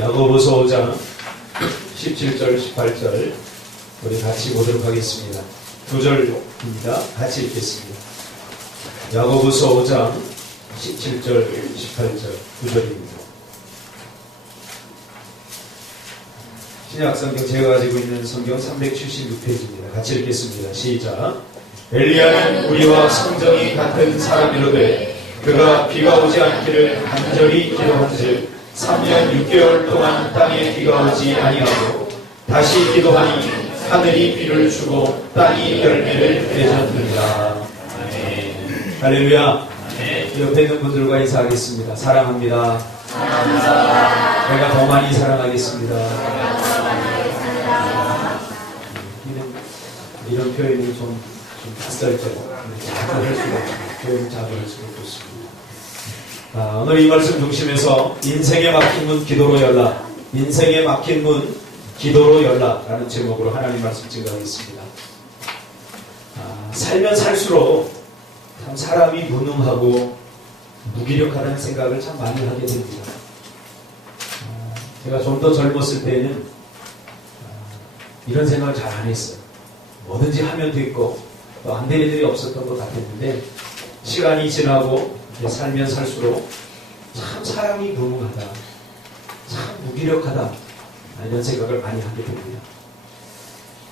야고보서 5장 17절 18절 우리 같이 보도록 하겠습니다. 2절입니다. 같이 읽겠습니다. 야고보서 5장 17절 18절 2절입니다. 신약성경 제가 가지고 있는 성경 376페이지입니다. 같이 읽겠습니다. 시작. 엘리야는 우리와 성정이 같은 사람이로되 그가 비가 오지 않기를 간절히 기도한즉 3년 6개월 동안 땅에 비가 오지 아니하고 다시 기도하니 하늘이 비를 주고 땅이 열매를 맺었느니라. 아멘. 할렐루야. 아멘. 옆에 있는 분들과 인사하겠습니다. 사랑합니다. 사랑합니다. 내가 더 많이 사랑하겠습니다. 이런 표현이 좀 낯설죠. 자극할 수가 없습니다. 표현 자극할 수가 없습니다. 오늘 이 말씀 중심에서 인생에 막힌 문 기도로 열라, 인생에 막힌 문 기도로 열라 라는 제목으로 하나님 말씀 증거하겠습니다. 살면 살수록 참 사람이 무능하고 무기력하다는 생각을 참 많이 하게 됩니다. 제가 좀 더 젊었을 때는 이런 생각을 잘 안 했어요. 뭐든지 하면 됐고 또 안 되는 일이 없었던 것 같았는데 시간이 지나고 살면 살수록 참 사람이 무능하다, 참 무기력하다 이런 생각을 많이 하게 됩니다.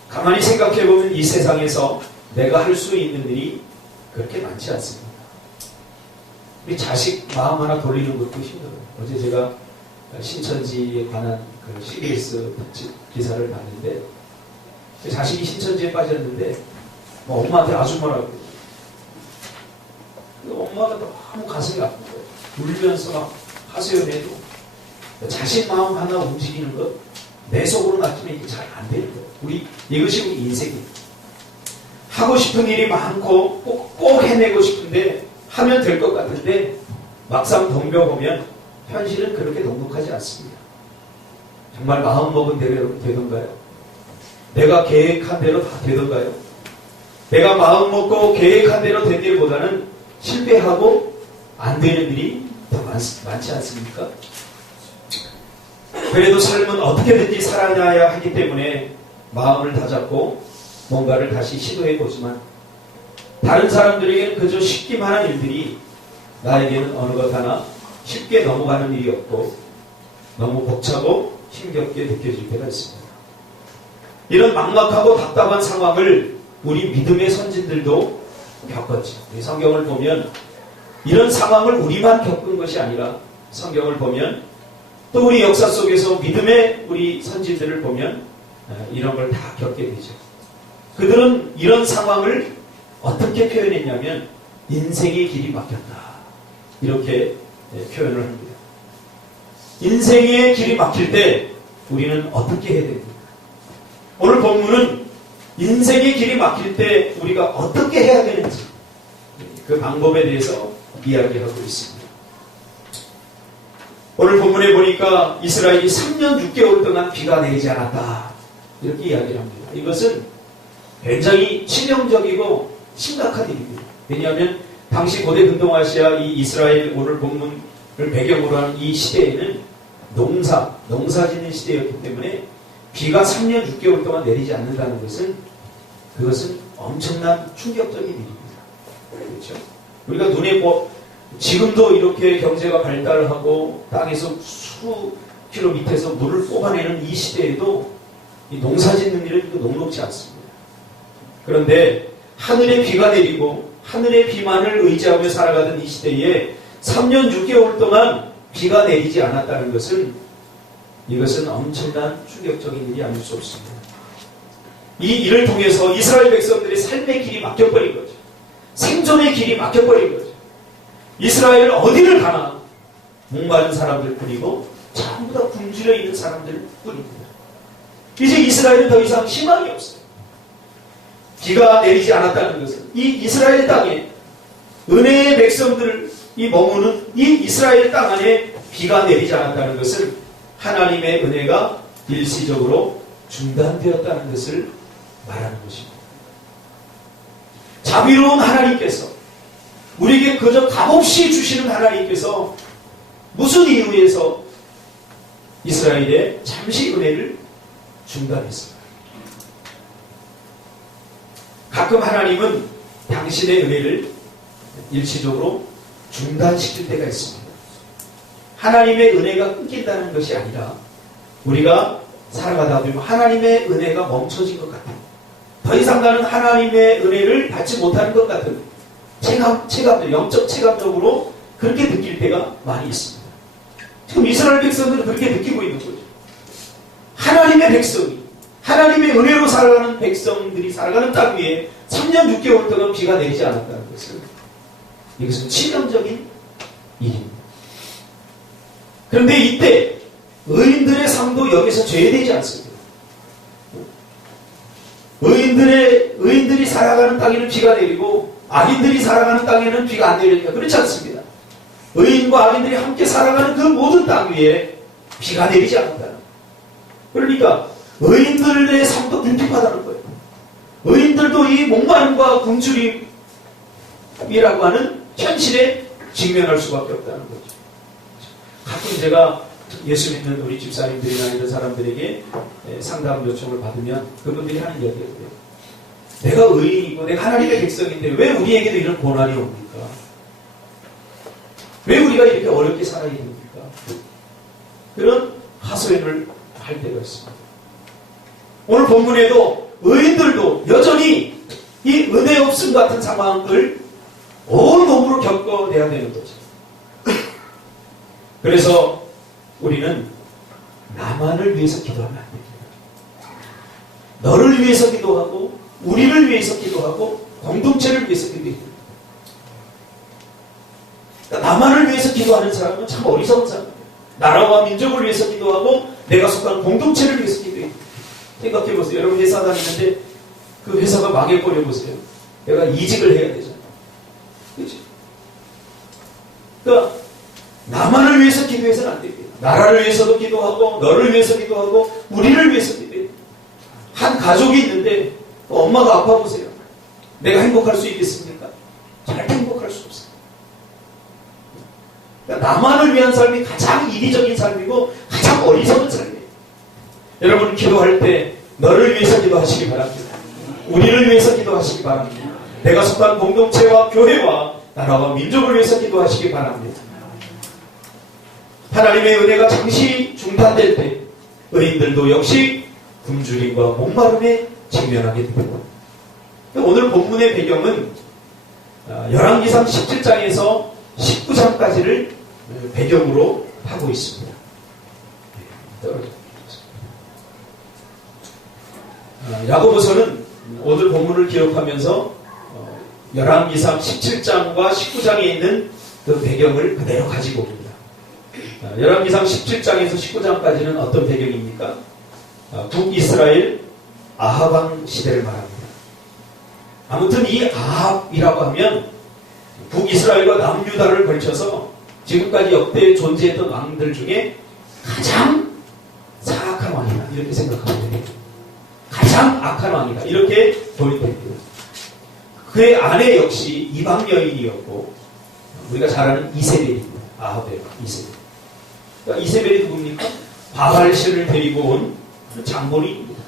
가만히 생각해보면 이 세상에서 내가 할 수 있는 일이 그렇게 많지 않습니다. 우리 자식 마음 하나 돌리는 것도 힘들어요. 어제 제가 신천지에 관한 그 CBS 특집 기사를 봤는데 자식이 신천지에 빠졌는데 엄마한테 아줌마라고 엄마가 너무 가슴이 아픈 거예요. 울면서 막 하소연해도 자식 마음 하나 움직이는 것 내 속으로 놔두면 이게 잘 안 되는 거예요. 이것이 우리 인생이에요. 하고 싶은 일이 많고 꼭 해내고 싶은데 하면 될 것 같은데 막상 덤벼보면 현실은 그렇게 넉넉하지 않습니다. 정말 마음먹은 대로 되던가요? 내가 계획한 대로 다 되던가요? 내가 마음먹고 계획한 대로 된 일보다는 실패하고 안 되는 일이 더 많지 않습니까? 그래도 삶은 어떻게든지 살아나야 하기 때문에 마음을 다잡고 뭔가를 다시 시도해보지만 다른 사람들에게는 그저 쉽기만 한 일들이 나에게는 어느 것 하나 쉽게 넘어가는 일이 없고 너무 벅차고 힘겹게 느껴질 때가 있습니다. 이런 막막하고 답답한 상황을 우리 믿음의 선진들도 겪었죠. 우리 성경을 보면 이런 상황을 우리만 겪은 것이 아니라 성경을 보면 또 우리 역사 속에서 믿음의 우리 선진들을 보면 이런 걸 다 겪게 되죠. 그들은 이런 상황을 어떻게 표현했냐면 인생의 길이 막혔다 이렇게 표현을 합니다. 인생의 길이 막힐 때 우리는 어떻게 해야 됩니까? 오늘 본문은 인생의 길이 막힐 때 우리가 어떻게 해야 되는지 그 방법에 대해서 이야기하고 있습니다. 오늘 본문에 보니까 이스라엘이 3년 6개월 동안 비가 내리지 않았다 이렇게 이야기를 합니다. 이것은 굉장히 치명적이고 심각한 일입니다. 왜냐하면 당시 고대 근동아시아 이 이스라엘 오늘 본문을 배경으로 하는 이 시대에는 농사 짓는 시대였기 때문에 비가 3년 6개월 동안 내리지 않는다는 것은 그것은 엄청난 충격적인 일입니다. 그렇죠? 우리가 눈에 지금도 이렇게 경제가 발달하고 땅에서 수 킬로 밑에서 물을 뽑아내는 이 시대에도 이 농사 짓는 일은 녹록지 않습니다. 그런데 하늘에 비가 내리고 하늘의 비만을 의지하며 살아가던 이 시대에 3년 6개월 동안 비가 내리지 않았다는 것은 이것은 엄청난 충격적인 일이 아닐 수 없습니다. 이 일을 통해서 이스라엘 백성들의 삶의 길이 막혀버린 거죠. 생존의 길이 막혀버린 거죠. 이스라엘은 어디를 가나 목마른 사람들 뿐이고 전부 다 굶주려 있는 사람들 뿐입니다. 이제 이스라엘은 더 이상 희망이 없어요. 비가 내리지 않았다는 것은 이 이스라엘 땅에 은혜의 백성들이 머무는 이 이스라엘 땅 안에 비가 내리지 않았다는 것은 하나님의 은혜가 일시적으로 중단되었다는 것을 말하는 것입니다. 자비로운 하나님께서 우리에게 그저 값없이 주시는 하나님께서 무슨 이유에서 이스라엘의 잠시 은혜를 중단했습니다. 가끔 하나님은 당신의 은혜를 일시적으로 중단시킬 때가 있습니다. 하나님의 은혜가 끊긴다는 것이 아니라 우리가 살아가다 보면 하나님의 은혜가 멈춰진 것 같아요. 더 이상 나는 하나님의 은혜를 받지 못하는 것 같은 영적 체감적으로 그렇게 느낄 때가 많이 있습니다. 지금 이스라엘 백성들은 그렇게 느끼고 있는 거죠. 하나님의 백성이, 하나님의 은혜로 살아가는 백성들이 살아가는 땅 위에 3년 6개월 동안 비가 내리지 않았다는 것은 이것은 치명적인 일입니다. 그런데 이때 의인들의 삶도 여기서 죄되지 않습니다. 의인들이 살아가는 땅에는 비가 내리고 악인들이 살아가는 땅에는 비가 안 내리니까 그렇지 않습니다. 의인과 악인들이 함께 살아가는 그 모든 땅 위에 비가 내리지 않는다는. 그러니까 의인들의 삶도 궁핍하다는 거예요. 의인들도 이 목마름과 굶주림이라고 하는 현실에 직면할 수밖에 없다는 거죠. 가끔 제가 예수 믿는 우리 집사님들이나 이런 사람들에게 상담 요청을 받으면 그분들이 하는 이야기가 돼요. 내가 의인이고 내가 하나님의 백성인데 왜 우리에게도 이런 고난이 옵니까? 왜 우리가 이렇게 어렵게 살아야 됩니까? 그런 하소연을 할 때가 있습니다. 오늘 본문에도 의인들도 여전히 이 은혜 없음 같은 상황을 온 몸으로 겪어내야 되는 거죠. 그래서 우리는 나만을 위해서 기도하면 안 됩니다. 너를 위해서 기도하고 우리를 위해서 기도하고 공동체를 위해서 기도해야 됩니다. 그러니까 나만을 위해서 기도하는 사람은 참 어리석은 사람이에요. 나라와 민족을 위해서 기도하고 내가 속한 공동체를 위해서 기도해야 됩니다. 생각해보세요. 여러분 회사 다니는데 그 회사가 망해버려 보세요. 내가 이직을 해야 되잖아요. 그렇죠? 그러니까 나만을 위해서 기도해서는 안 됩니다. 나라를 위해서도 기도하고 너를 위해서 기도하고 우리를 위해서 기도해요. 한 가족이 있는데 엄마가 아파 보세요. 내가 행복할 수 있겠습니까? 절대 행복할 수 없어요. 그러니까 나만을 위한 삶이 가장 이기적인 삶이고 가장 어리석은 삶이에요. 여러분 기도할 때 너를 위해서 기도하시기 바랍니다. 우리를 위해서 기도하시기 바랍니다. 내가 속한 공동체와 교회와 나라와 민족을 위해서 기도하시기 바랍니다. 하나님의 은혜가 잠시 중단될 때 의인들도 역시 굶주림과 목마름에 직면하게 됩니다. 오늘 본문의 배경은 열왕기상 17장에서 19장까지를 배경으로 하고 있습니다. 야고보서는 오늘 본문을 기록하면서 열왕기상 17장과 19장에 있는 그 배경을 그대로 가지고 옵니다. 열왕기상 17장에서 19장까지는 어떤 배경입니까? 북이스라엘 아합 시대를 말합니다. 아무튼 이 아합이라고 하면 북이스라엘과 남유다를 걸쳐서 지금까지 역대 존재했던 왕들 중에 가장 사악한 왕이다 이렇게 생각하면 돼요. 가장 악한 왕이다 이렇게 보이게 됩니다. 그의 아내 역시 이방 여인이었고 우리가 잘 아는 이세벨입니다. 아합의 이세벨. 그러니까 이세벨이 누굽니까? 바알신을 데리고 온 장본인입니다.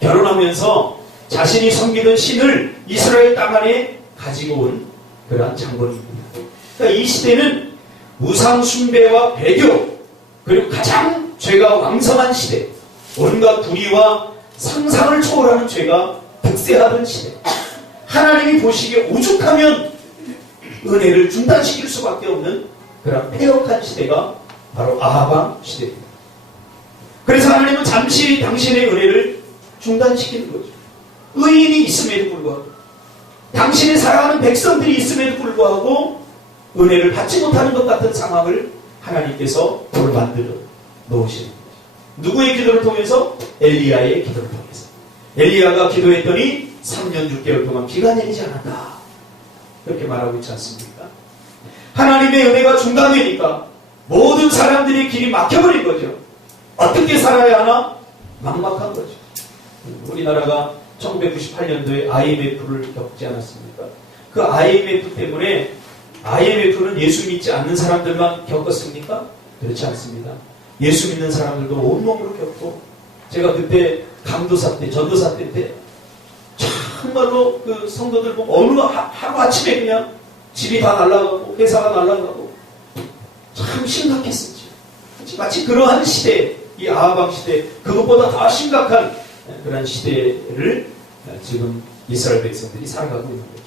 결혼하면서 자신이 섬기던 신을 이스라엘 땅 안에 가지고 온 그러한 장본인입니다. 그러니까 이 시대는 우상 숭배와 배교 그리고 가장 죄가 왕성한 시대, 온갖 불의와 상상을 초월하는 죄가 득세하던 시대, 하나님이 보시기에 오죽하면 은혜를 중단시킬 수밖에 없는 그런 폐역한 시대가 바로 아합 시대입니다. 그래서 하나님은 잠시 당신의 은혜를 중단시키는 거죠. 의인이 있음에도 불구하고 당신이 사랑하는 백성들이 있음에도 불구하고 은혜를 받지 못하는 것 같은 상황을 하나님께서 만들어 놓으시는 거죠. 누구의 기도를 통해서? 엘리야의 기도를 통해서. 엘리야가 기도했더니 3년 6개월 동안 비가 내리지 않았다. 그렇게 말하고 있지 않습니까? 하나님의 은혜가 중단되니까 모든 사람들의 길이 막혀버린 거죠. 어떻게 살아야 하나? 막막한 거죠. 우리나라가 1998년도에 IMF를 겪지 않았습니까? 그 IMF 때문에 IMF는 예수 믿지 않는 사람들만 겪었습니까? 그렇지 않습니다. 예수 믿는 사람들도 온몸으로 겪고, 제가 그때 강도사 때, 전도사 때 정말로 그 성도들 보고 어느 하루아침에 그냥 집이 다 날아가고 회사가 날아가고 참 심각했었죠. 마치 그러한 시대, 이 아하방 시대, 그것보다 더 심각한 그런 시대를 지금 이스라엘 백성들이 살아가고 있는 거죠.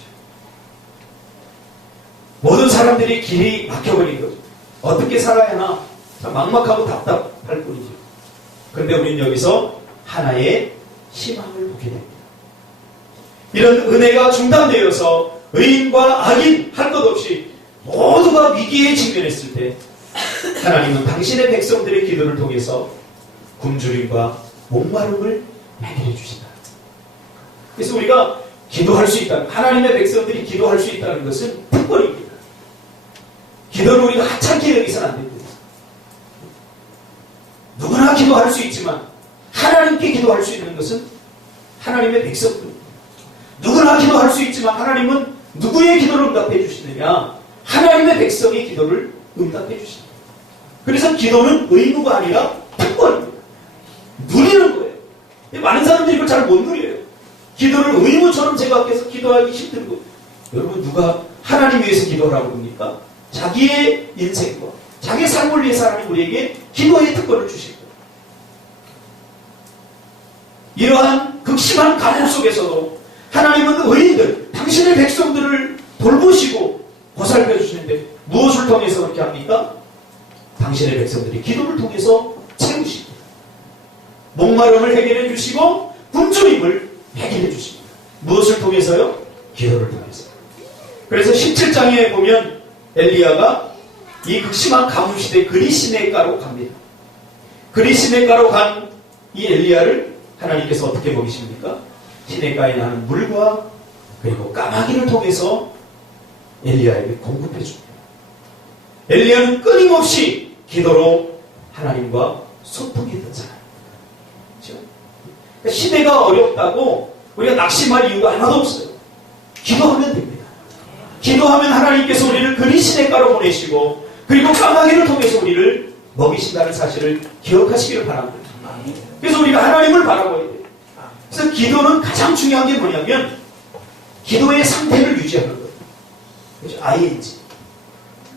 모든 사람들이 길이 막혀버린 거죠. 어떻게 살아야 하나 참 막막하고 답답할 뿐이죠. 그런데 우리는 여기서 하나의 희망을 보게 됩니다. 이런 은혜가 중단되어서 의인과 악인 할 것 없이 모두가 위기에 직면했을 때 하나님은 당신의 백성들의 기도를 통해서 굶주림과 목마름을 해결해 주신다. 그래서 우리가 기도할 수 있다는, 하나님의 백성들이 기도할 수 있다는 것은 특권입니다. 기도를 우리가 하찮게 여기서는 안 됩니다. 누구나 기도할 수 있지만 하나님께 기도할 수 있는 것은 하나님의 백성들. 누구나 기도할 수 있지만 하나님은 누구의 기도를 응답해 주시느냐? 하나님의 백성의 기도를 응답해 주십니다. 그래서 기도는 의무가 아니라 특권입니다. 누리는 거예요. 많은 사람들이 이걸 잘 못 누려요. 기도를 의무처럼 생각해서 기도하기 힘들고, 여러분 누가 하나님 위해서 기도하라고 합니까? 자기의 인생과 자기의 삶을 위해서 하나님 우리에게 기도의 특권을 주실 거예요. 이러한 극심한 가뭄 속에서도 하나님은 의인들, 당신의 백성들을 돌보시고 보살펴 주시는데 무엇을 통해서 그렇게 합니까? 당신의 백성들이 기도를 통해서 채우십니다. 목마름을 해결해 주시고 굶주림을 해결해 주십니다. 무엇을 통해서요? 기도를 통해서. 그래서 17장에 보면 엘리야가 이 극심한 가뭄 시대 그리시네가로 갑니다. 그리시네가로 간 이 엘리야를 하나님께서 어떻게 먹이십니까? 시내가에 나는 물과 그리고 까마귀를 통해서 엘리야에게 공급해 줍니다. 엘리야는 끊임없이 기도로 하나님과 소통했던 사람입니다. 그렇죠? 그러니까 시대가 어렵다고 우리가 낙심할 이유가 하나도 없어요. 기도하면 됩니다. 기도하면 하나님께서 우리를 그리시네가로 보내시고 그리고 까마귀를 통해서 우리를 먹이신다는 사실을 기억하시기를 바랍니다. 그래서 우리가 하나님을 바라봐야 돼요. 그래서 기도는 가장 중요한 게 뭐냐면 기도의 상태를 유지하는 거예요. 그렇죠? ING.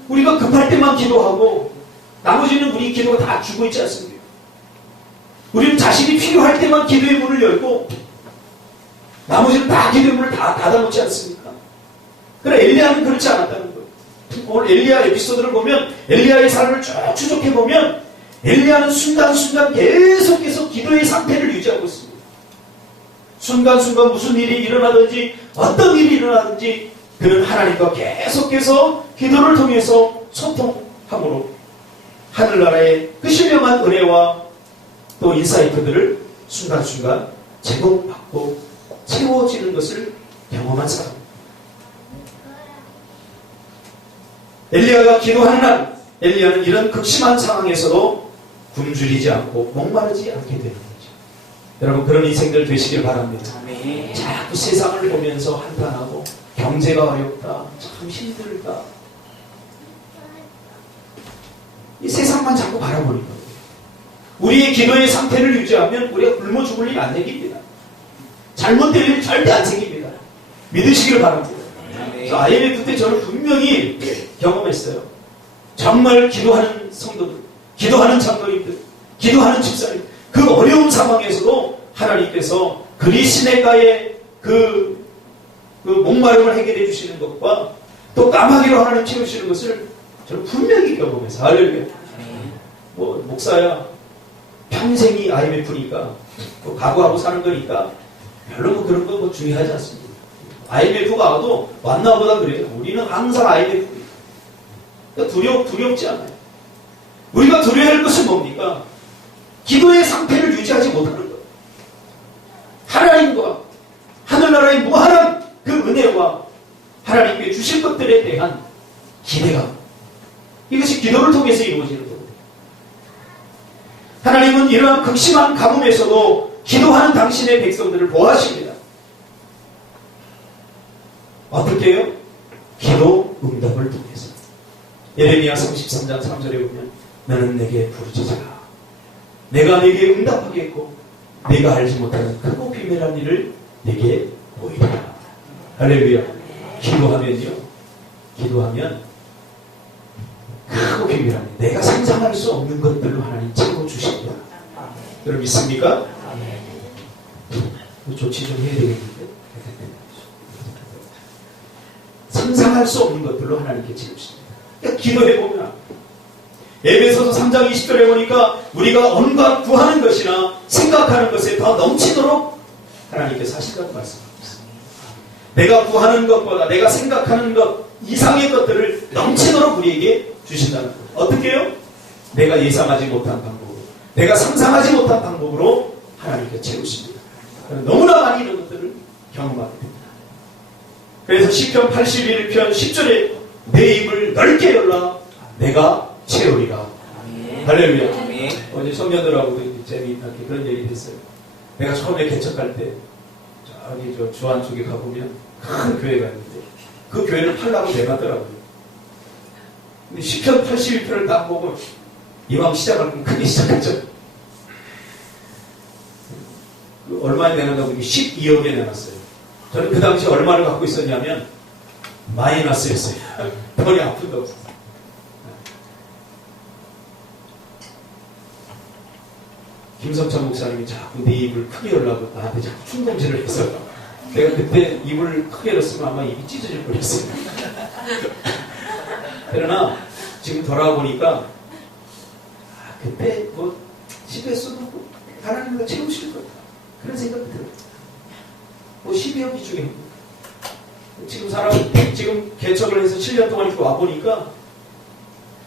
우리가 급할 때만 기도하고 나머지는 우리 기도가 다 죽어 있지 않습니까? 우리는 자신이 필요할 때만 기도의 문을 열고 나머지는 다 기도의 문을 다 닫아놓지 않습니까? 그러나 엘리야는 그렇지 않았다는 거예요. 오늘 엘리야 에피소드를 보면 엘리야의 삶을 쭉 추적해보면 엘리야는 순간순간 계속해서 기도의 상태를 유지하고 있습니다. 순간순간 무슨 일이 일어나든지 어떤 일이 일어나든지 그는 하나님과 계속해서 기도를 통해서 소통함으로 하늘나라의 그 신령한 은혜와 또 인사이트들을 순간순간 제공받고 채워지는 것을 경험한 사람입니다. 엘리야가 기도하는 날 엘리야는 이런 극심한 상황에서도 굶주리지 않고 목마르지 않게 되는 거죠. 여러분 그런 인생들 되시길 바랍니다. 아멘. 자꾸 세상을 보면서 한탄하고 경제가 어렵다, 참 힘들다, 이 세상만 자꾸 바라보는 거예요. 우리의 기도의 상태를 유지하면 우리가 굶어 죽을 일 안 생깁니다. 잘못될 일 절대 안 생깁니다. 믿으시길 바랍니다. IMF 때 저는 분명히 경험했어요. 정말 기도하는 성도들, 기도하는 장로님들, 기도하는 집사님, 그 어려운 상황에서도 하나님께서 그리시네가의 그 목마름을 해결해 주시는 것과 또 까마귀로 하나님 채우시는 것을 저는 분명히 경험해서 할렐루야. 뭐 목사야 평생이 IMF니까 뭐 각오하고 사는 거니까 별로 뭐 그런 거 뭐 중요하지 않습니다. IMF가 와도 왔나보다 그래요. 우리는 항상 IMF입니다. 그러니까 두렵지 않아요. 우리가 두려워야 할 것은 뭡니까? 기도의 상태를 유지하지 못하는 거예요. 하나님과 하늘나라의 무한한 그 은혜와 하나님께 주실 것들에 대한 기대감, 이것이 기도를 통해서 이루어지는 겁니다. 하나님은 이러한 극심한 가뭄에서도 기도하는 당신의 백성들을 보호하십니다. 어떻게 해요? 기도 응답을 통해서. 예레미야 33장 3절에 보면 너는 내게 부르짖어라. 내가 네게 응답하겠고 내가 알지 못하는 크고 비밀한 일을 네게 보이리라. 할렐루야. 기도하면 크고 비밀한 일, 내가 상상할 수 없는 것들로 하나님 채워주십니다. 여러분 믿습니까? 조치 좀 해야 되겠는데. 상상할 수 없는 것들로 하나님께 채우십니다. 그러니까 기도해보면 에베소서 3장 20절에 보니까 우리가 온갖 구하는 것이나 생각하는 것에 더 넘치도록 하나님께서 하신다고 말씀하고 있습니다. 내가 구하는 것보다 내가 생각하는 것 이상의 것들을 넘치도록 우리에게 주신다는 것. 어떻게 해요? 내가 예상하지 못한 방법으로, 내가 상상하지 못한 방법으로 하나님께 채우십니다. 너무나 많이 이런 것들을 경험하게 됩니다. 그래서 시편 81편 10절에 내 입을 넓게 열라 내가 채우리라. 할렐루야. 어제 청년들하고도 재미있게 그런 얘기를 했어요. 내가 처음에 개척할 때 저기 주안 쪽에 가보면 큰 교회가 있는데 그 교회를 팔라고 내놨더라고요. 근데 시편 81편을 딱 보고 이왕 시작하면 크게 시작했죠. 얼마에 내놨다고 12억에 내놨어요. 저는 그 당시 얼마를 갖고 있었냐면 마이너스였어요. 돈이 한 푼도 없었어요. 김성찬 목사님이 자꾸 네 입을 크게 열라고 나한테 자꾸 충동질을 했어요. 내가 그때 입을 크게 열었으면 아마 입이 찢어질 뻔했어요. 그러나 지금 돌아보니까 그때 뭐 집에서도 하나님과 채우실 거다 그런 생각이 들어요. 뭐 12억이 중에 지금 개척을 해서 7년 동안 이렇게 와보니까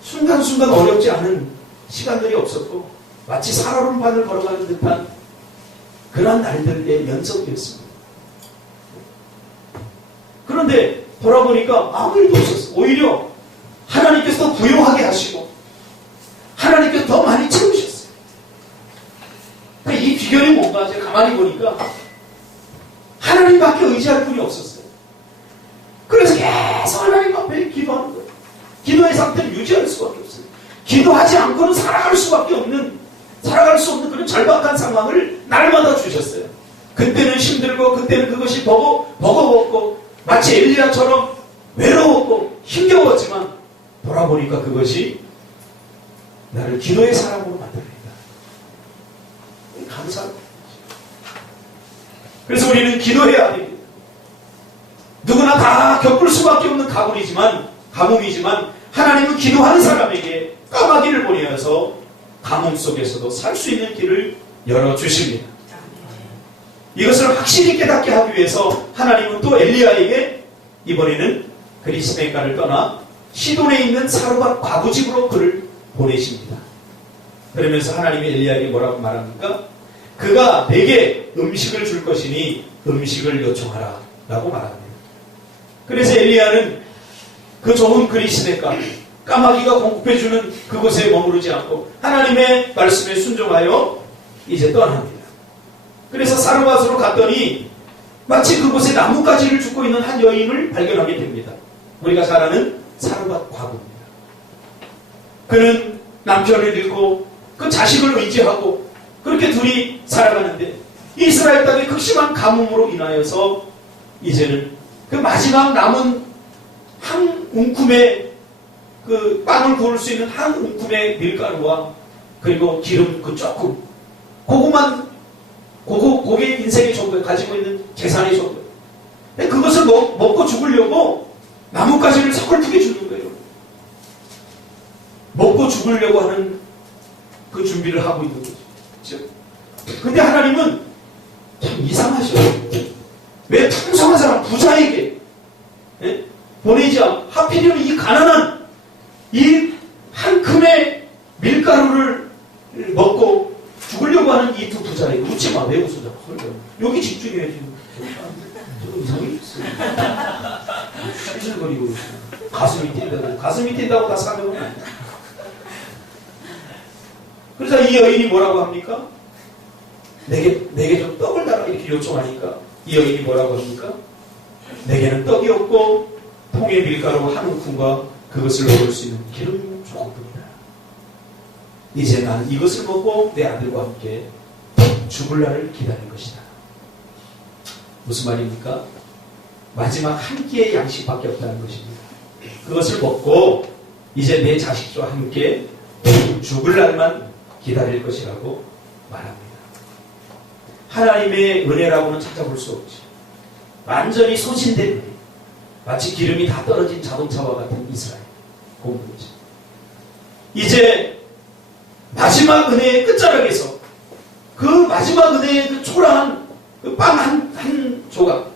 순간순간 어렵지 않은 시간들이 없었고 마치 살얼음판을 걸어가는 듯한 그런 날들의 연속이었습니다. 그런데 돌아보니까 아무 일도 없었어요. 오히려 하나님께서 더 부요하게 하시고 하나님께서 더 많이 채우셨어요. 그러니까 이 비결이 뭔가 제가 가만히 보니까 하나님밖에 의지할 분이 없었어요. 그래서 계속 하나님 앞에 기도하는 거예요. 기도의 상태를 유지할 수밖에 없어요. 기도하지 않고는 살아갈 수 없는 그런 절박한 상황을 날마다 주셨어요. 그때는 힘들고 그때는 그것이 버거웠고 마치 엘리야처럼 외로웠고 힘겨웠지만 돌아보니까 그것이 나를 기도의 사람으로 만듭니다. 감사합니다. 그래서 우리는 기도해야 됩니다. 누구나 다 겪을 수밖에 없는 가뭄이지만 하나님은 기도하는 사람에게 까마귀를 보내어서 가뭄 속에서도 살 수 있는 길을 열어주십니다. 이것을 확실히 깨닫게 하기 위해서 하나님은 또 엘리야에게 이번에는 그리스메가를 떠나 시돈에 있는 사르밧 과부집으로 그를 보내십니다. 그러면서 하나님이 엘리야에게 뭐라고 말합니까? 그가 내게 음식을 줄 것이니 음식을 요청하라 라고 말합니다. 그래서 엘리야는 그 좋은 그리스메가 까마귀가 공급해주는 그곳에 머무르지 않고 하나님의 말씀에 순종하여 이제 떠납니다. 그래서 사르밧으로 갔더니 마치 그곳에 나뭇가지를 줍고 있는 한 여인을 발견하게 됩니다. 우리가 잘 아는 사르밧 과부입니다. 그는 남편을 잃고 그 자식을 의지하고 그렇게 둘이 살아가는데 이스라엘 땅의 극심한 가뭄으로 인하여서 이제는 그 마지막 남은 한 움큼의 그 빵을 구울 수 있는 한 움큼의 밀가루와 그리고 기름 그 조금 그게 인생의 전부에 가지고 있는 재산의 전부. 그것을 먹고 죽으려고 나뭇가지를 서글프게 주는 거예요. 먹고 죽으려고 하는 그 준비를 하고 있는 거죠. 그렇죠? 근데 하나님은 참 이상하셔요. 왜 풍성한 사람 부자에게 보내지 않고 하필이면 이 가난한 이 한 금의 밀가루를 먹고 죽으려고 하는 이 두 부자에게 웃지 마. 왜 웃어? 여기 집중해야지. 저거 이상해 있어요. 실실거리고 있어요. 가슴이 뛴다고 다 사는 건 아니야. 그래서 이 여인이 뭐라고 합니까? 내게 좀 떡을 달라 이렇게 요청하니까 이 여인이 뭐라고 합니까? 내게는 떡이 없고 통의 밀가루 한 움큼과 그것을 먹을 수 있는 기름 조금뿐이다. 이제 나는 이것을 먹고 내 아들과 함께 죽을 날을 기다릴 것이다. 무슨 말입니까? 마지막 한 끼의 양식밖에 없다는 것입니다. 그것을 먹고 이제 내 자식과 함께 죽을 날만 기다릴 것이라고 말합니다. 하나님의 은혜라고는 찾아볼 수 없지. 완전히 소진된 은혜. 마치 기름이 다 떨어진 자동차와 같은 이스라엘 공동체. 이제 마지막 은혜의 끝자락에서 그 마지막 은혜의 그 초라한 그 빵 한 조각,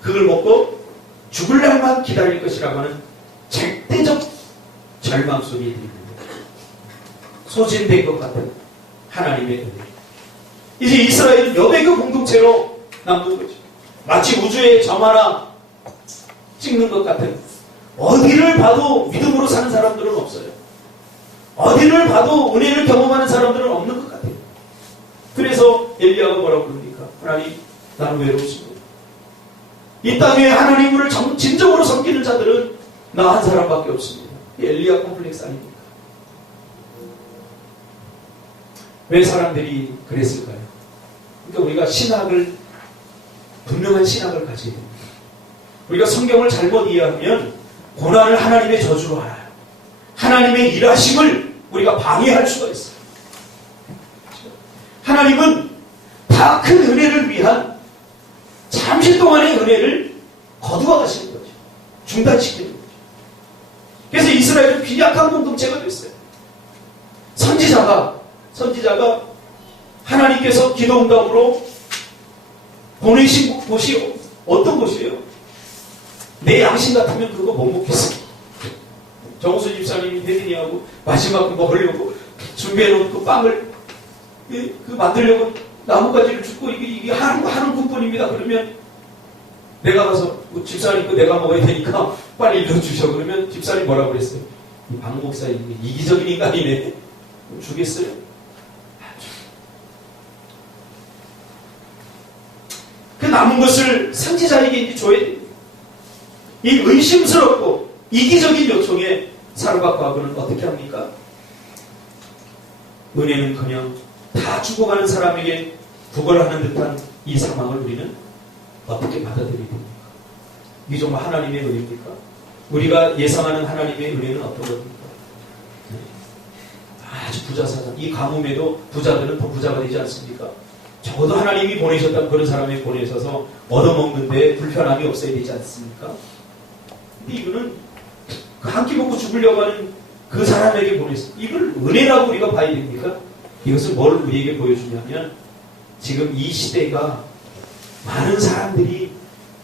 그걸 먹고 죽을 날만 기다릴 것이라고 하는 절대적 절망 속에 있는 거예요. 소진된 것 같은 하나님의 은혜. 이제 이스라엘은 여백의 공동체로 남는 거죠. 마치 우주의 점 하나 찍는 것 같은, 어디를 봐도 믿음으로 사는 사람들은 없어요. 어디를 봐도 은혜를 경험하는 사람들은 없는 것 같아요. 그래서 엘리야가 뭐라고 그럽니까? 하나님, 나는 외롭습니다. 이 땅에 하나님을 진정으로 섬기는 자들은 나 한 사람밖에 없습니다. 엘리야 콤플렉스 아닙니까? 왜 사람들이 그랬을까요? 그러니까 우리가 신학을, 분명한 신학을 가져야 됩니다. 우리가 성경을 잘못 이해하면 고난을 하나님의 저주로 알아요. 하나님의 일하심을 우리가 방해할 수가 있어요. 하나님은 다 큰 은혜를 위한 잠시 동안의 은혜를 거두어 가시는 거죠. 중단시키는 거죠. 그래서 이스라엘은 빈약한 공동체가 됐어요. 선지자가 하나님께서 기도응답으로 보내신 곳이 어떤 곳이에요? 내 양심 같으면 그거 못 먹겠어. 정우수 집사님이 혜진이하고 마지막 거 먹으려고 준비해놓은 그 빵을 그 만들려고 나뭇가지를 줍고 이게 하는 군뿐입니다. 그러면 내가 가서 집사님 거 내가 먹어야 되니까 빨리 일러주셔. 그러면 집사님 뭐라고 그랬어요? 이 박 목사 이기적인 인간이네. 주겠어요? 그 남은 것을 선지자에게 이제 줘야 됩니다. 이 의심스럽고 이기적인 요청에 사르밧과하고는 어떻게 합니까? 은혜는커녕 다 죽어가는 사람에게 구걸하는 듯한 이 상황을 우리는 어떻게 받아들여야 됩니까? 이게 정말 하나님의 은혜입니까? 우리가 예상하는 하나님의 은혜는 어떤 겁니까? 아주 부자 사람, 이 가뭄에도 부자들은 더 부자가 되지 않습니까? 적어도 하나님이 보내셨다면 그런 사람이 보내셔서 얻어먹는데 불편함이 없어야 되지 않습니까? 근데 이거는 한 끼 먹고 죽으려고 하는 그 사람에게 보냈어. 이걸 은혜라고 우리가 봐야 됩니까? 이것을 뭘 우리에게 보여주냐면 지금 이 시대가 많은 사람들이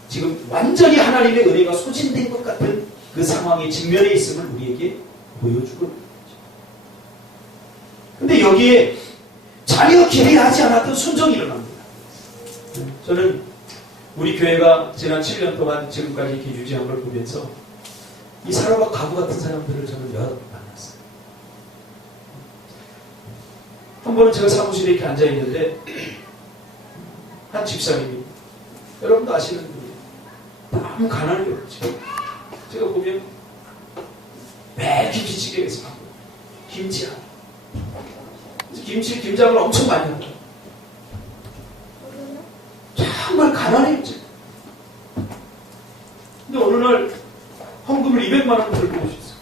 지금 완전히 하나님의 은혜가 소진된 것 같은 그 상황에 직면해 있음을 우리에게 보여주고 있는 거죠. 근데 여기에 전혀 기대하지 않았던 순종이 일어납니다. 저는 우리 교회가 지난 7년 동안 지금까지 이렇게 유지한 걸 보면서 이 사람과 가구 같은 사람들을 저는 여러 번 만났어요. 한 번은 제가 사무실에 이렇게 앉아있는데 한 집사님이, 여러분도 아시는 분이에요. 너무 가난해요. 제가 보면 매일 김치찌개에서 먹고 김치야. 김장을 엄청 많이 합니다. 정말 가난해요. 근데 어느 날 헌금을 200만 원 들고 오셨어요.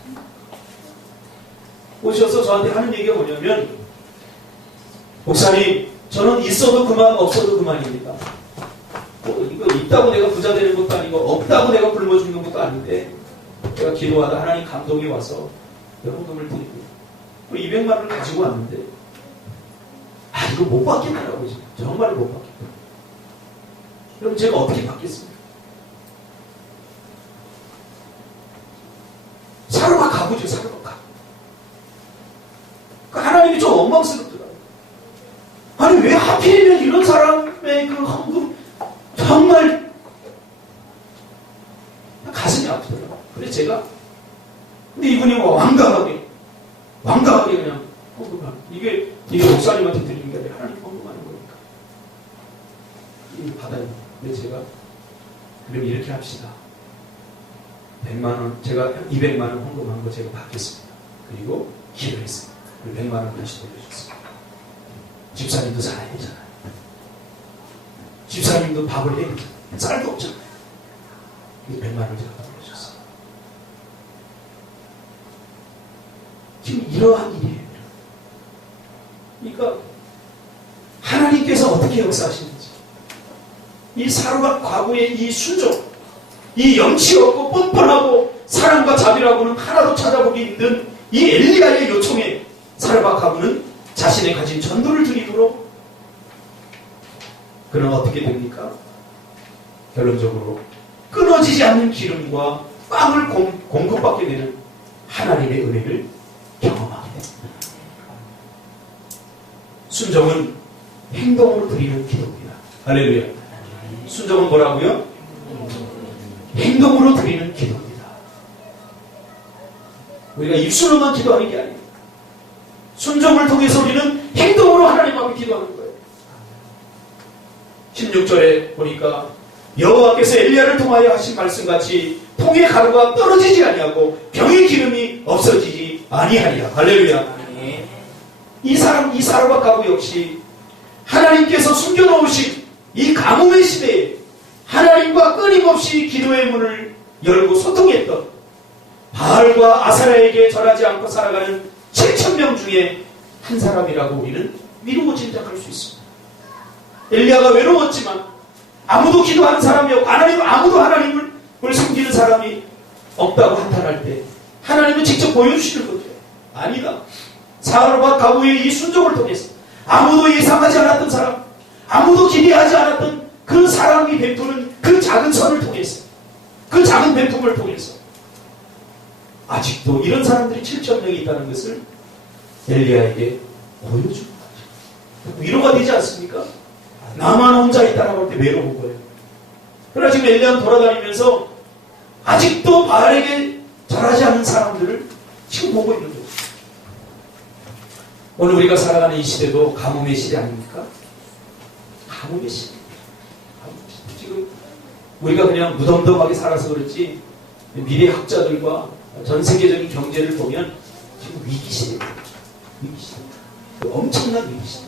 오셔서 저한테 하는 얘기가 뭐냐면, 목사님, 저는 있어도 그만, 없어도 그만입니다. 이거 있다고 내가 부자 되는 것도 아니고, 없다고 내가 굶어 죽는 것도 아닌데, 제가 기도하다 하나님 감동이 와서 헌금을 드리고, 200만 원을 가지고 왔는데, 이거 못 받겠더라고요. 정말 못 받겠더라고요. 그럼 제가 어떻게 받겠습니까? 사르밧 가보죠, 사르밧 가. 하나님이 좀 원망스럽더라고요. 아니, 왜 하필이면 이런 사람의 그 헌금, 정말 가슴이 아프더라고요. 그래서 제가, 근데 이분이 뭐 완강하게 그냥 헌금하는, 이게 목사님한테 드리는 게 아니라 하나님 헌금하는 거니까. 이 받아요. 근데 제가, 그럼 이렇게 합시다. 100만 원, 제가 200만 원 헌금한 거 제가 받겠습니다. 그리고 기도했습니다. 그 100만 원 다시 돌려줬습니다. 집사님도 살아야 되잖아요. 집사님도 밥을 해야 되잖아요. 쌀도 없잖아요. 100만 원 제가 돌려줬어요. 지금 이러한 일이에요. 그러니까 하나님께서 어떻게 역사하시는지, 이 사르밧 과부의 이 순종, 이 염치 없고 뻔뻔하고 사랑과 자비라고는 하나도 찾아보기 힘든 이 엘리야의 요청에 사르밧 과부는 자신의 가진 전도를 드림으로 그는 어떻게 됩니까? 결론적으로 끊어지지 않는 기름과 빵을 공급받게 되는 하나님의 은혜를 경험하게 됩니다. 순종은 행동으로 드리는 기도입니다. 할렐루야. 순종은 뭐라고요? 행동으로 드리는 기도입니다. 우리가 입술로만 기도하는 게 아니에요. 순종을 통해서 우리는 행동으로 하나님 앞에 기도하는 거예요. 16절에 보니까 여호와께서 엘리야를 통하여 하신 말씀같이 통의 가루가 떨어지지 아니하고 병의 기름이 없어지지 아니하리라. 할렐루야. 이 사르밧 과부 역시 하나님께서 숨겨놓으신 이 가뭄의 시대에 하나님과 끊임없이 기도의 문을 열고 소통했던 바알과 아사라에게 절하지 않고 살아가는 7,000명 중에 한 사람이라고 우리는 미루고 짐작할 수 있습니다. 엘리야가 외로웠지만 아무도 기도하는 사람이 없고 아무도 하나님을 섬기는 사람이 없다고 한탄할 때 하나님은 직접 보여주시는 거죠. 아니다. 사르밧 과부의 이 순종을 통해서 아무도 예상하지 않았던 사람, 아무도 기대하지 않았던 그 사람이 베푸는 그 작은 선을 통해서, 그 작은 베품을 통해서 아직도 이런 사람들이 7,000명이 있다는 것을 엘리야에게 보여주는 거죠. 위로가 되지 않습니까? 나만 혼자 있다라고 할 때 외로운 거예요. 그러나 지금 엘리야는 돌아다니면서 아직도 바알에게 절하지 않는 사람들을 지금 보고 있는 거죠. 오늘 우리가 살아가는 이 시대도 가뭄의 시대 아닙니까? 가뭄의 시대. 지금 우리가 그냥 무덤덤하게 살아서 그렇지 미래 학자들과 전 세계적인 경제를 보면 지금 위기 시대입니다. 위기 시대. 엄청난 위기 시대.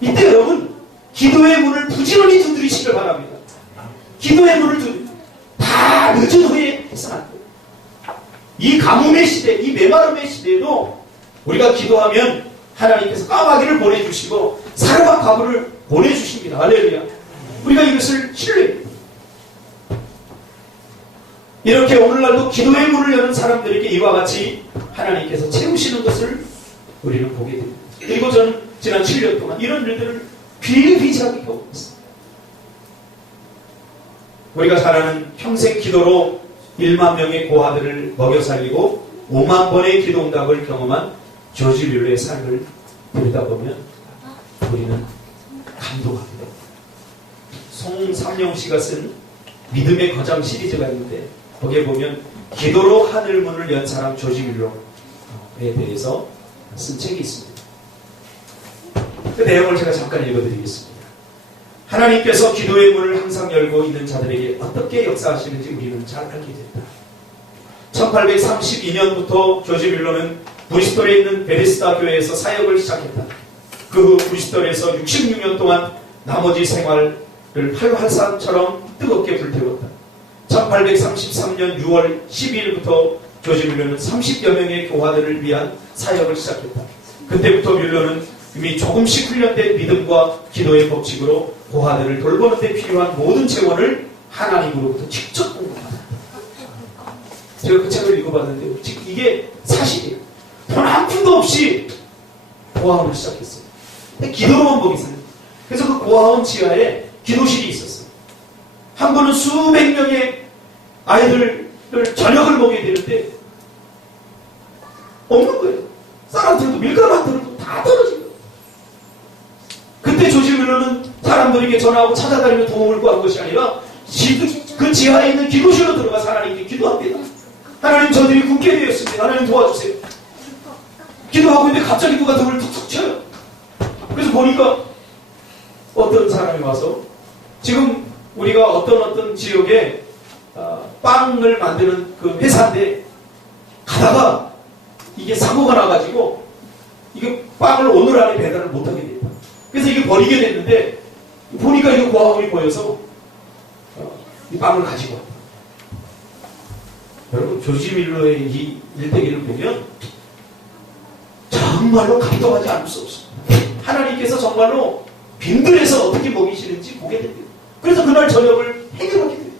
이때 여러분 기도의 문을 부지런히 두드리시길 바랍니다. 기도의 문을 다 늦은 후에 해서는 안 돼요. 이 가뭄의 시대, 이 메마름의 시대에도 우리가 기도하면 하나님께서 까마귀를 보내주시고 사르밧 과부를 보내주십니다. 할렐루야. 우리가 이것을 신뢰해요. 이렇게 오늘날도 기도의 문을 여는 사람들에게 이와 같이 하나님께서 채우시는 것을 우리는 보게 됩니다. 그리고 저는 지난 7년 동안 이런 일들을 비일비재하게 겪었습니다. 우리가 잘하는 평생 기도로 1만 명의 고아들을 먹여 살리고 5만 번의 기도 응답을 경험한 조지 뮬러의 삶을 들여다보면 우리는 감동하게 됩니다. 송삼영 씨가 쓴 믿음의 거장 시리즈가 있는데 거기에 보면 기도로 하늘문을 연 사람 조지 뮬러에 대해서 쓴 책이 있습니다. 그 내용을 제가 잠깐 읽어드리겠습니다. 하나님께서 기도의 문을 항상 열고 있는 자들에게 어떻게 역사하시는지 우리는 잘 알게 된다. 1832년부터 조지 뮬러는 브리스톨에 있는 베데스다 교회에서 사역을 시작했다. 그 후 브리스톨에서 66년 동안 나머지 생활을 활활산처럼 뜨겁게 불태웠다. 1833년 6월 12일부터 조지 뮬러는 30여 명의 교화들을 위한 사역을 시작했다. 그때부터 뮬러는 이미 조금씩 훈련된 믿음과 기도의 법칙으로 고아들을 돌보는 데 필요한 모든 재원을 하나님으로부터 직접 공급한다. 제가 그 책을 읽어봤는데 지금 이게 사실이에요. 돈 한 푼도 없이 고아원을 시작했어요. 근데 기도로만 보겠어요. 그래서 그 고아원 지하에 기도실이 있었어요. 한 번은 수백 명의 아이들을 저녁을 먹여야 되는데 없는 거예요. 쌀 들도 밀가루 한 들도 다 떨어진 거예요. 그때 조지 뮬러는 사람들에게 전화하고 찾아다니며 도움을 구한 것이 아니라 그 지하에 있는 기도실로 들어가서 하나님께 기도합니다. 하나님 저들이 굶게 되었습니다. 하나님 도와주세요. 기도하고 있는데 갑자기 누가 등을 툭툭 쳐요. 그래서 보니까 어떤 사람이 와서 지금 우리가 어떤 지역에 빵을 만드는 그 회사인데 가다가 이게 사고가 나가지고 이게 빵을 오늘 안에 배달을 못하게 됐다. 그래서 이게 버리게 됐는데 보니까 이거 고아원이 보여서 이 빵을 가지고 왔다. 여러분 조지 밀러의 이 일대기를 보면 정말로 감동하지 않을 수 없습니다. 하나님께서 정말로 빈들에서 어떻게 먹이시는지 보게 됩니다. 그래서 그날 저녁을 해결하게 됩니다.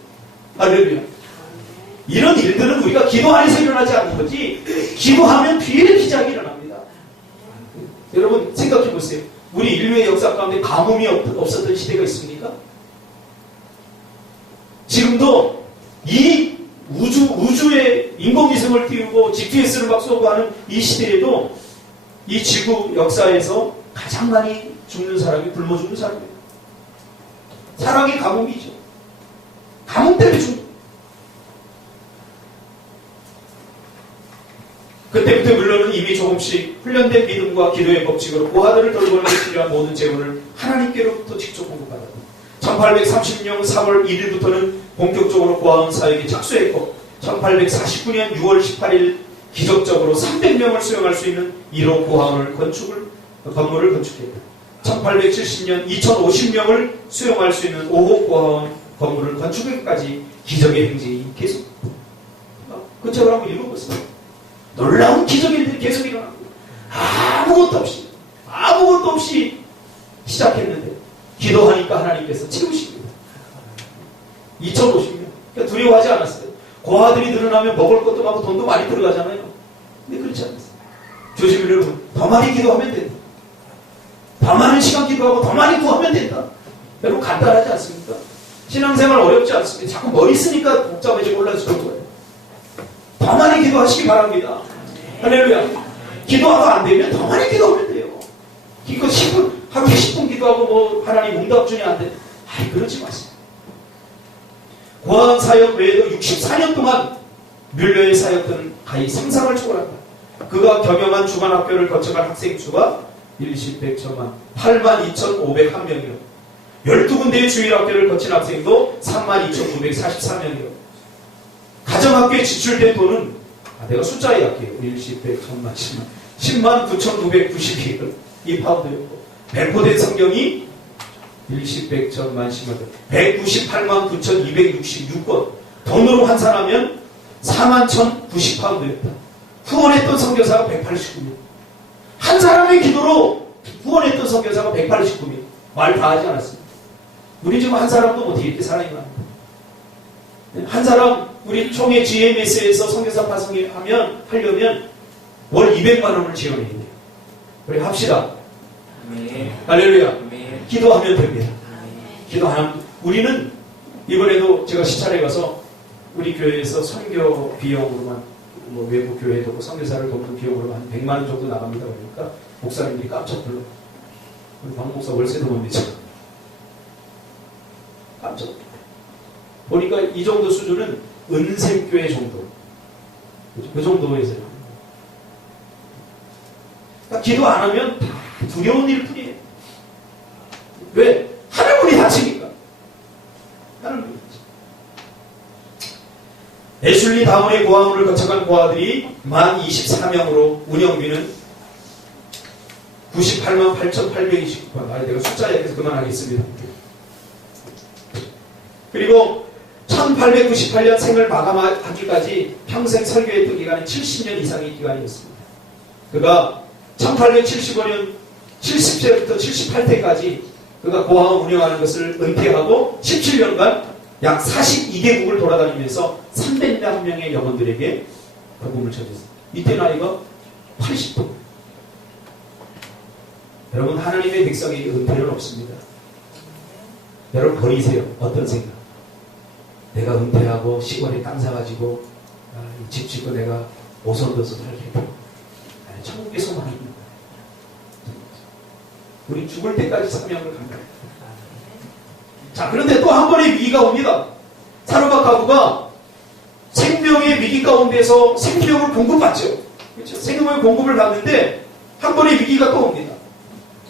할렐루야. 이런 일들은 우리가 기도 안에서 일어나지 않는 거지 기도하면 뒤에 기적이 일어납니다. 여러분 생각해 보세요. 우리 인류의 역사 가운데 가뭄이 없었던 시대가 있습니까? 지금도 이 우주에 인공위성을 띄우고 GPS를 막 쏘고 하는 이 시대에도 이 지구 역사에서 가장 많이 죽는 사람이 굶어 죽는 사람이에요. 사랑이 가뭄이죠. 가뭄 때문에 죽는. 그때부터 물론은 이미 조금씩 훈련된 믿음과 기도의 법칙으로 고아들을 돌보는 데 필요한 모든 재원을 하나님께로부터 직접 공급받았다. 1830년 3월 1일부터는 본격적으로 고아원 사역에 착수했고 1849년 6월 18일 기적적으로 300명을 수용할 수 있는 1호 고아원을 건물을 건축했다. 1870년 2050명을 수용할 수 있는 5호 고아원 건물을 건축하기까지 기적의 행진이 계속. 그 책을 한번 읽어보세요. 놀라운 기적의 일들이 계속 일어납니다. 아무것도 없이 시작했는데 기도하니까 하나님께서 채우십니다. 2050명. 그러니까 두려워하지 않았어요. 고아들이 늘어나면 먹을 것도 많고 돈도 많이 들어가잖아요. 근데 그렇지 않았어요. 조심히 여러분, 더 많이 기도하면 된다. 더 많은 시간 기도하고 더 많이 구하면 된다. 여러분 간단하지 않습니까? 신앙생활 어렵지 않습니다. 자꾸 머리 쓰니까 복잡해지고 올라지는 거예요. 더 많이 기도하시기 바랍니다. 할렐루야. 기도하고 안 되면 더 많이 기도하면 돼요. 이거 10분, 하루에 10분 기도하고 뭐 하나님 응답 주냐 안 돼. 그러지 마세요. 고아원 사역 외에도 64년 동안 뮬러의 사역들은 가히 상상을 초월한다. 그가 경영한 주간학교를 거쳐간 학생 수가 1, 10, 100, 1000만 82,501명이요. 12군데의 주일학교를 거친 학생도 32,944명이요. 가정학교에 지출된 돈은 내가 숫자에 약해요. 1, 10, 100, 1000만, 10만 9,992원 이 파운드였고 배포된 성경이 1, 10, 100, 1000만, 10만 198만 9,266권 돈으로 환산하면 4만 1,090파운드였다. 후원했던 선교사가 189명. 한 사람의 기도로 후원했던 선교사가 189명. 말 다 하지 않았습니다. 우리 지금 한 사람도 어떻게 이렇게 사랑이 많다. 한 사람 우리 총회 GMS에서 선교사 파송하면 하려면 월 200만 원을 지원해야 돼요. 우리 합시다. 할렐루야. 기도하면 됩니다. 기도하면 우리는 이번에도 제가 시찰에 가서 우리 교회에서 선교 비용으로만 뭐 외부 교회도 선교사를 돕는 비용으로 한 100만 원 정도 나갑니다. 그러니까 목사님들이 깜짝 놀라. 우리 박 목사 월세도 못 내죠. 깜짝 놀라. 보니까 이 정도 수준은 은샘교회 정도. 그 정도에서요. 그러니까 기도 안 하면 다 두려운 일 뿐이에요. 왜? 하늘문이 닫히니까. 하늘문이 닫히니까. 애슐리 다운의 고아원을 거쳐간 고아들이 1024명으로 운영비는 98만 8,829원. 내가 숫자에 대해서 그만하겠습니다. 그리고 1898년 생을 마감하기까지 평생 설교했던 기간은 70년 이상의 기간이었습니다. 그가 1875년 70세부터 78세까지 그가 고아원 운영하는 것을 은퇴하고 17년간 약 42개국을 돌아다니면서 300만 명의 영혼들에게 복음을 전했습니다. 이때 나이가 80도. 여러분 하나님의 백성에게 은퇴는 없습니다. 여러분 버리세요. 어떤 생각? 내가 은퇴하고 시골에 땅 사가지고 집 짓고 내가 오선도서 살겠다. 천국의 소망입니다. 우리 죽을 때까지 사명을 간다. 자, 그런데 또 한 번의 위기가 옵니다. 사르밧 가부가 생명의 위기 가운데서 생명을 공급받죠. 그렇죠? 생명의 공급을 받는데 한 번의 위기가 또 옵니다.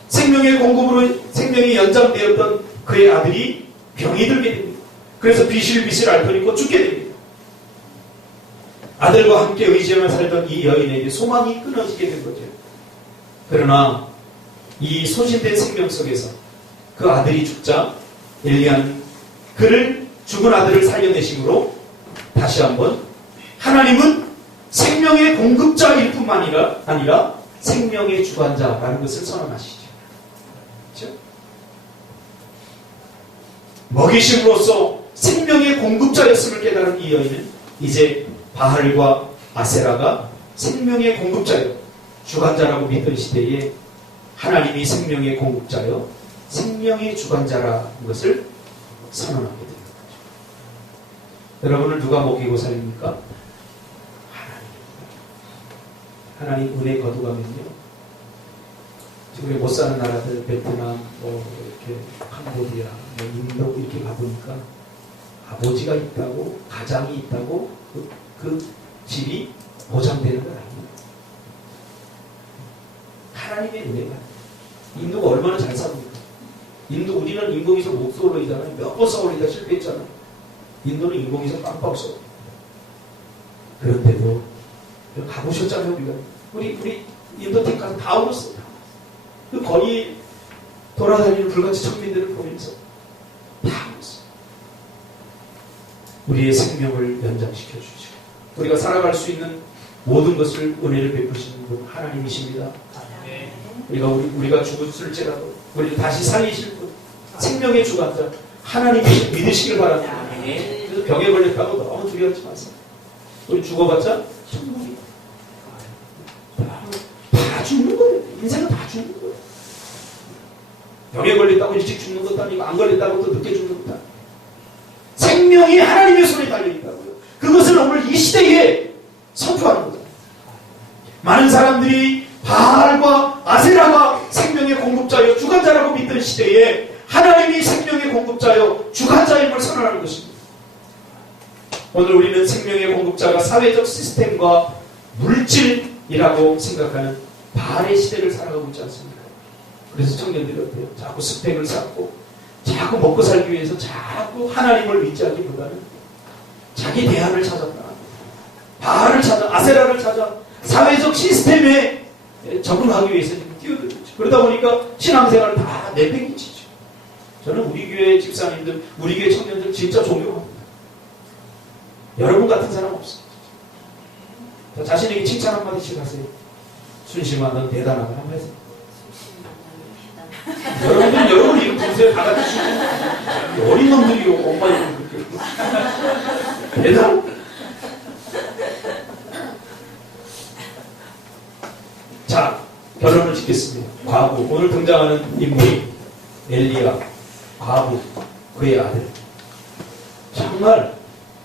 생명의 공급으로 생명이 연장되었던 그의 아들이 병이 들게 됩니다. 그래서 비실비실 앓고 죽게 됩니다. 아들과 함께 의지하며 살던 이 여인에게 소망이 끊어지게 된 거죠. 그러나 이 소진된 생명 속에서 그 아들이 죽자 엘리야는 그를 죽은 아들을 살려내심으로 다시 한번 하나님은 생명의 공급자일 뿐만 아니라 생명의 주관자라는 것을 선언하시죠. 그렇죠? 먹이심으로써 생명의 공급자였음을 깨달은 이 여인은 이제 바알과 아세라가 생명의 공급자요, 주관자라고 믿던 시대에 하나님이 생명의 공급자요, 생명의 주관자라는 것을 선언하게 됩니다. 여러분을 누가 먹이고 살립니까? 하나님 은혜 거두가면요. 지금 못 사는 나라들, 베트남, 이렇게 캄보디아, 인도 이렇게 가보니까 아버지가 있다고, 가장이 있다고 그 집이 보장되는 건 아닙니다. 하나님의 은혜가. 인도가 얼마나 잘 삽니까? 인도, 우리는 인공위성 못 쏘올리잖아요. 몇 번 쏘올리다 실패했잖아요. 인도는 인공위성 깜빡 쏘. 그런데도 가보셨잖아요, 우리가. 우리 인도팀 가서 다 울었어. 그 거의 돌아다니는 불같이 천민들을 보면서 다 울었어. 우리의 생명을 연장시켜 주시고 우리가 살아갈 수 있는 모든 것을 은혜를 베푸시는 분 하나님이십니다. 우리가 죽었을지라도 우리를 다시 살리실 분, 생명의 주관자 하나님이 믿으시길 바랍니다. 그래서 병에 걸렸다고 너무 두려워하지 마세요. 우리 죽어봤자 천국이 다 죽는 거예요. 인생은 다 죽는 거예요. 병에 걸렸다고 일찍 죽는 것도 아니고 안 걸렸다고 또 늦게 죽는 것도 아니고 생명이 하나님의 손에 달려있다고요. 그것을 오늘 이 시대에 선포하는 거죠. 많은 사람들이 바알과 아세라가 생명의 공급자요 주관자라고 믿던 시대에 하나님이 생명의 공급자요 주관자임을 선언하는 것입니다. 오늘 우리는 생명의 공급자가 사회적 시스템과 물질이라고 생각하는 바알의 시대를 살아가고 있지 않습니까? 그래서 청년들이 어때요? 자꾸 스펙을 쌓고 자꾸 먹고 살기 위해서 자꾸 하나님을 의지하기보다는 자기 대안을 찾았다. 바알을 찾아, 아세라를 찾아 사회적 시스템에 적응하기 위해서 뛰어들죠. 그러다 보니까 신앙생활을 다 내팽개치죠. 저는 우리 교회 집사님들, 우리 교회 청년들 진짜 존경합니다. 여러분 같은 사람 없어요. 자신에게 칭찬 한마디씩 하세요. 순심아, 넌 대단하다. 한번 해서. 여러분 이름 부르세요. 다 같이. 어린 놈들이요. 엄마 이름 그렇게. 대단. 자, 결론을 짓겠습니다. 과부. 오늘 등장하는 인물이 엘리야, 과부, 그의 아들. 정말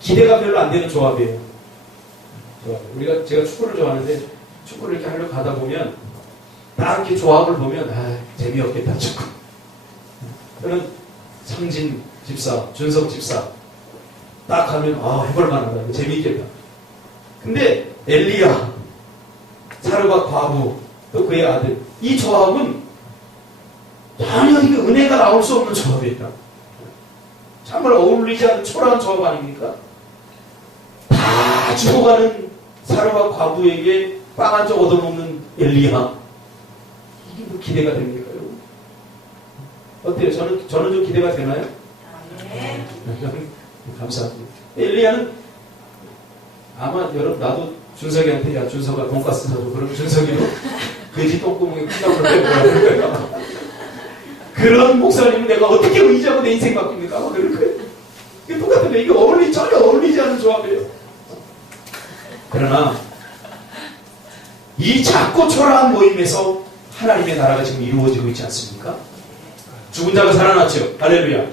기대가 별로 안 되는 조합이에요. 제가 축구를 좋아하는데 축구를 이렇게 하려고 가다 보면 딱 이렇게 조합을 보면 재미없겠다 축구. 그런 성진 집사, 준석 집사 딱 하면 해볼 만하다. 재미있겠다. 근데 엘리야, 사르밧 과부, 또 그의 아들 이 조합은 전혀 이게 은혜가 나올 수 없는 조합이다. 정말 어울리지 않는 초라한 조합 아닙니까? 다 죽어가는 사르밧 과부에게 빵 한 쪽 얻어먹는 엘리야. 이게 뭐 기대가 됩니까, 여러분? 어때요? 저는 좀 기대가 되나요? 네. 감사합니다. 엘리야는 아마 여러분 나도 준석이한테 야 준석아 돈가스 사줘. 그러면 준석이도 그지 똥구멍에 콩나물을 빼고 그럴 거야. 그런 목사님은 내가 어떻게 의지하고 내 인생 바뀝니까? 아마 그럴 거예요. 이게 똑같은 거예요. 이게 전혀 어울리지 않는 조합이에요. 그러나 이 작고 초라한 모임에서 하나님의 나라가 지금 이루어지고 있지 않습니까? 죽은 자가 살아났죠. 할렐루야.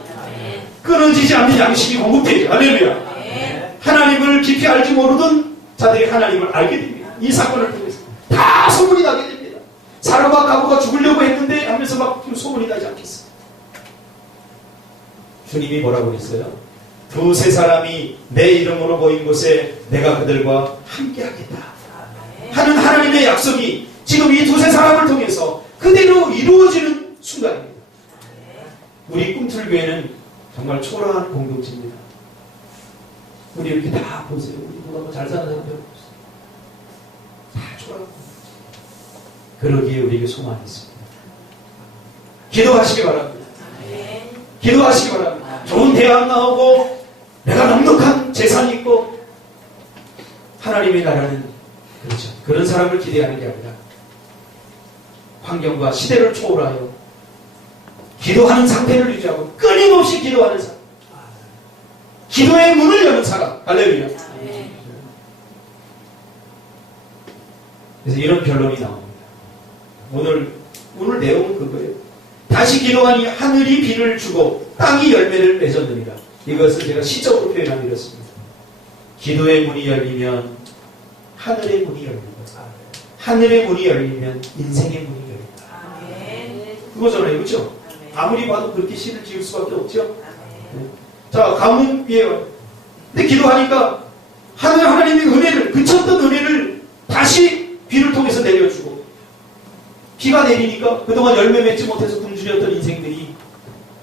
끊어지지 않는 양식이 공급되죠. 할렐루야. 하나님을 깊이 알지 모르던 자들이 하나님을 알게 됩니다. 이 사건을 통해서 다 소문이 나게 됩니다. 사르밧 과부가 죽으려고 했는데 하면서 막 소문이 나지 않겠어요. 주님이 뭐라고 했어요? 두세 사람이 내 이름으로 모인 곳에 내가 그들과 함께 하겠다 하는 하나님의 약속이 지금 이 두세 사람을 통해서 그대로 이루어지는 순간입니다. 우리 꿈틀교회는 정말 초라한 공동체입니다. 우리 이렇게 다 보세요. 우리 누가 잘 사는 사람들 좋아요. 그러기에 우리에게 소망이 있습니다. 기도하시기 바랍니다. 기도하시기 바랍니다. 좋은 대학 나오고 내가 넉넉한 재산이 있고 하나님의 나라는 그렇죠. 그런 사람을 기대하는 게 아니라 환경과 시대를 초월하여 기도하는 상태를 유지하고 끊임없이 기도하는 사람, 기도의 문을 여는 사람. 할렐루야. 그래서 이런 변론이 나옵니다. 오늘 내용은 그거예요. 다시 기도하니 하늘이 비를 주고 땅이 열매를 맺었느니라. 이것을 제가 시적으로 표현하면 이렇습니다. 기도의 문이 열리면 하늘의 문이 열린다. 하늘의 문이 열리면 인생의 문이 열린다. 그거잖아요. 그렇죠? 아무리 봐도 그렇게 시를 지을 수밖에 없죠. 네. 자, 가뭄 비예요. 근데 기도하니까 하나님의 은혜를, 그쳤던 은혜를 다시 비를 통해서 내려주고 비가 내리니까 그동안 열매 맺지 못해서 굶주렸던 인생들이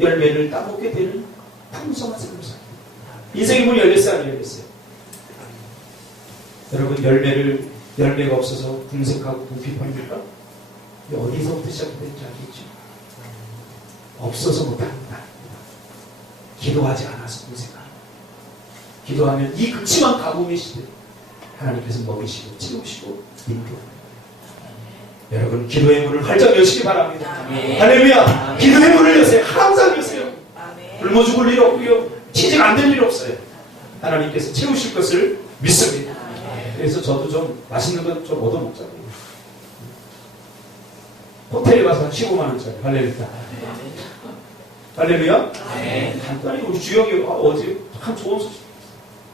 열매를 따먹게 되는 풍성한 삶을 살아요. 인생의 문이 열렸어요? 안 열렸어요? 여러분, 열매가 없어서 궁색하고 궁핍합니까? 어디서부터 시작되는지 알겠죠? 없어서 못합니다. 기도하지 않아서 궁색합니다. 기도하면 이 극심한 가뭄의 시대 하나님께서 먹이시고 채우시고 인도합니다. 여러분, 기도의 문을 활짝 여시기 바랍니다. 할렐루야! 기도의 문을 여세요. 항상 여세요. 굶어 죽을 일 없고요. 취직 안 될 일 없어요. 하나님께서 채우실 것을 믿습니다. 그래서 저도 좀 맛있는 것 좀 얻어먹자고요. 호텔에 가서 한 15만원짜리. 할렐루야. 할렐루야. 간단히 우리 주영이 어제 참 좋은 소식.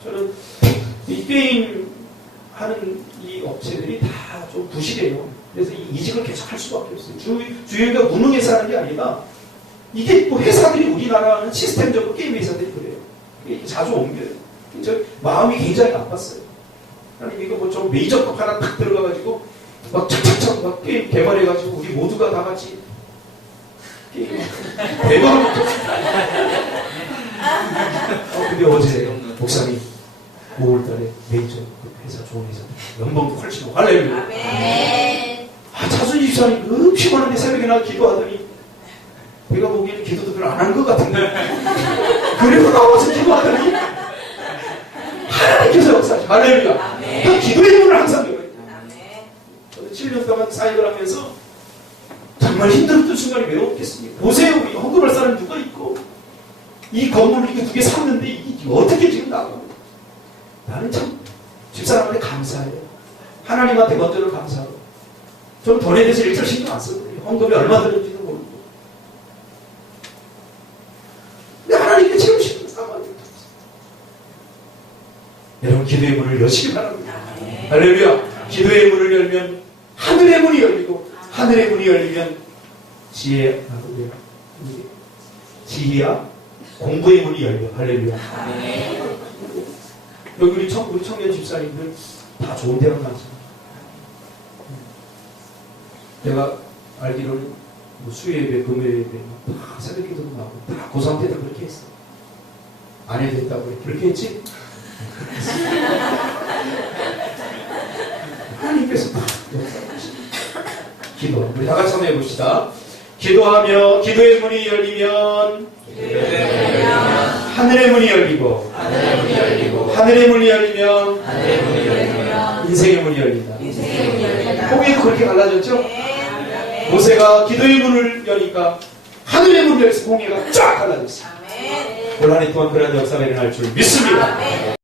저는 이 게임 하는 이 업체들이 다 좀 부실해요. 그래서 이 이직을 계속 할 수밖에 없어요. 주영이가 무능해서 하는 게 아니라 이게 또 회사들이 우리나라는 시스템적으로 게임 회사들이 그래요. 이게 자주 옮겨요. 저 마음이 굉장히 나빴어요. 아니 이거 뭐 좀 메이저급 하나 딱 들어가가지고 막 착착착 막 게임 개발해가지고 우리 모두가 다 같이 게임 대박을 근데 어제 목사님 5월달에 메이저급 회사 좋은 회사 연봉도 훨씬 할렐루야. 자순이 집사님 그 피곤한데 새벽에 나 기도하더니 내가 보기에는 기도도 별로 안 한 것 같은데 그리고 나와서 기도하더니 하나님께서 역사하시고 할렐루야. 그 기도의 문을 항상 열어요. 저는 7년 동안 사역을 하면서 정말 힘들었던 순간이 왜 없겠습니까? 보세요. 이 헌금할 사람이 누가 있고 이 건물을 이렇게 2개 샀는데 이게 어떻게 지금 나가고 나는 참 집사람한테 감사해요. 하나님한테 먼저는 감사하고 저는 돈에 대해서 일절 신경 안 써요. 헌금이 얼마 들었는지도 모르고 근데 하나님께 채우시는 상황이 여러분, 기도의 문을 여시기 바랍니다. 할렐루야. 기도의 문을 열면 하늘의 문이 열리고 하늘의 문이 열리면 지혜야 공부의 문이 열려. 할렐루야. 여기 우리 청년 집사님들 다 좋은 대학 나왔어요. 내가 알기로는 뭐 수예배, 금요예배 다 새벽기도도 나오고 다 고3 때도 그렇게 했어. 안 해도 됐다고 그래. 그렇게 했지? 하나님께서 다 기도. 우리 다 같이 한번 해봅시다. 기도하며 기도의 문이 열리면 하늘의 문이 열리고 하늘의 문이 열리면 인생의 문이 열린다. 홍해도 그렇게 갈라졌죠? 모세가 기도의 문을 여니까 하늘의 문을 열어서 홍해가 쫙 갈라졌어요. 올 한 해 동안 그런 역사가 일어날 줄 믿습니다.